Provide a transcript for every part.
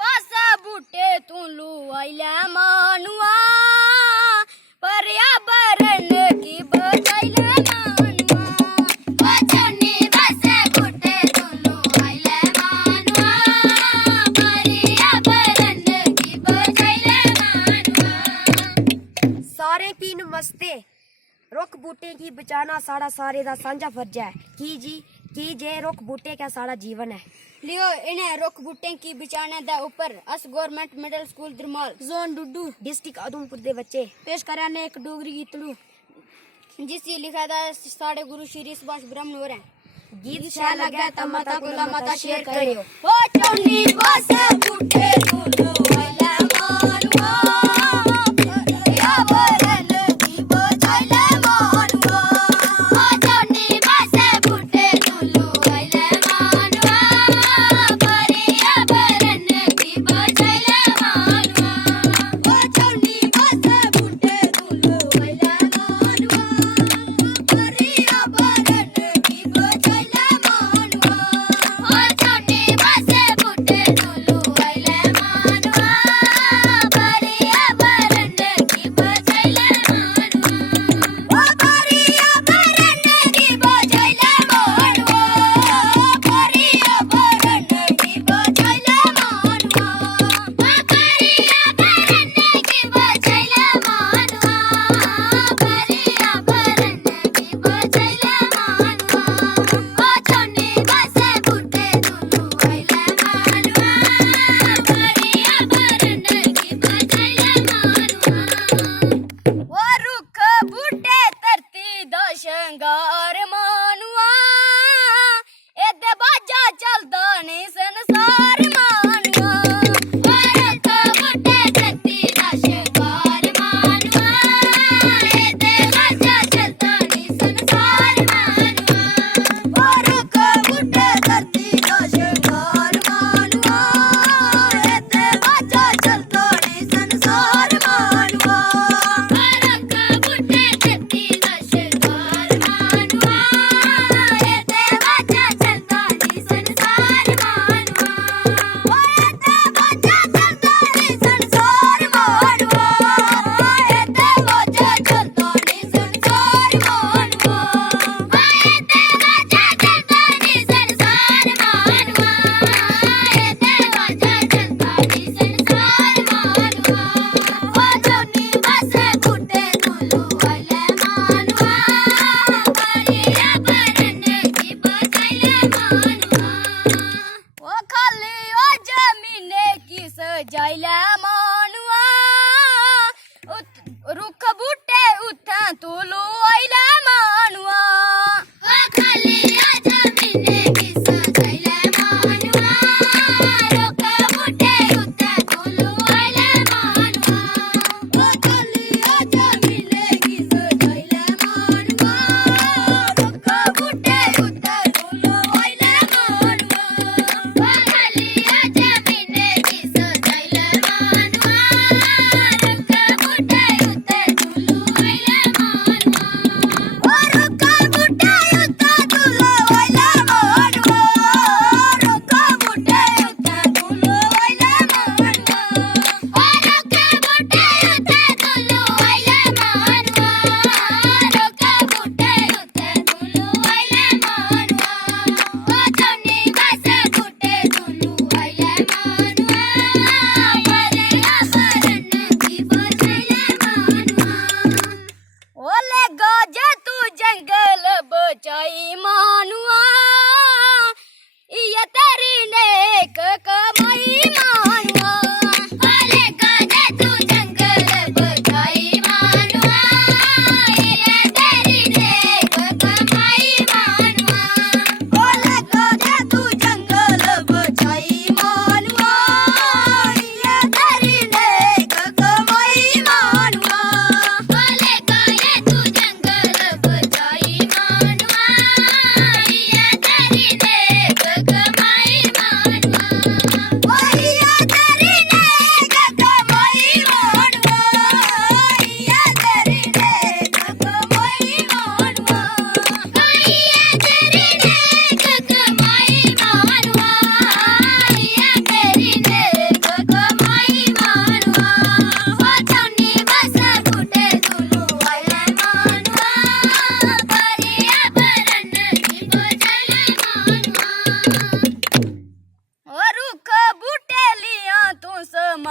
बस बूटे तू लुआइला मानुआ पर्यावरण की बचाइला मानुआ ओ छोनी बस बूटे तू लुआइला मानुआ पर्यावरण की बचाइला मानुआ। सारे की नमस्ते। रुख बूटे की बचाना साड़ा सारे दा सांझा फर्ज है की जे रुख बूटे का साड़ा जीवन है। लियो इन्हें रुख बूटे की बचाने दे ऊपर अस government middle school Darmal zone Dudu district Udhampur दे बच्चे पेश कराने एक डोगरी गीतड़ू जिसकी लिखा था साढ़े गुरु श्री सुभाष ब्रह्मनोर है। गीत अच्छा लगा तो माता को माता शेयर करियो। ओ चौनी बस बूटे तू लुआइला मानुआ पर्यावरण की बचाइला मानुआ ओ चौनी बस बूटे तू लुआइला मानुआ पर्यावरण की बचाइला मानुआ ओ चौनी बस बूटे तू लुआइला मानुआ पर्यावरण की बचाइला मानुआ ओ चौनी बस बूटे तू लुआइला मानुआ पर्यावरण की बचाइला मानुआ ओ पर्यावरण की बचाइला मानुआ पर्यावरण की बचाइला मानुआ पर्यावरण की बचाइला मानुआ पर्यावरण की बचाइला मानुआ ओ छोनी बस बूटे तू लुआइला मानुआ पर्यावरण की बचाइला मानुआ ओ रुख बूटे धरती दा शंगार मानुआ एदे बाजा चलदा नी संसार मानुआ ओ रुख बूटे धरती दा शंगार मानुआ एदे बाजा चलदा नी संसार मानुआ ओ रुख बूटे धरती दा शंगार मानुआ एदे बाजा चलदा नी संसार मानुआ रुख बूटे धरती दा शंगार मानुआ एदे बाजा चलदा नी संसार मानुआ ओ एदे बाजा चलदा नी संसार मानुआ एदे बाजा चलदा नी संसार मानुआ ओ एदे बाजा चलदा नी संसार मानुआ एदे बाजा चलदा नी संसार मानुआ ओ छोनी बस बूटे तू लुआइला मानुआ पर्यावरण की बचाइला मानुआ ओ खाली ओ जमीने की सजाइला मानुआ रुख बूटे उठा तू लुआइला मानुआ ओ खाली ओ जमीने की सजाइला मानुआ रुख बूटे उठा तू लुआइला मानुआ ओ खाली ओ जमीने की सजाइला मानुआ रुख बूटे उठा तू लुआइला मानुआ ओ खाली ओ जमीने की सजाइला मानुआ रुख बूटे उठा तू लुआइला मानुआ।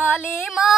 माली माँ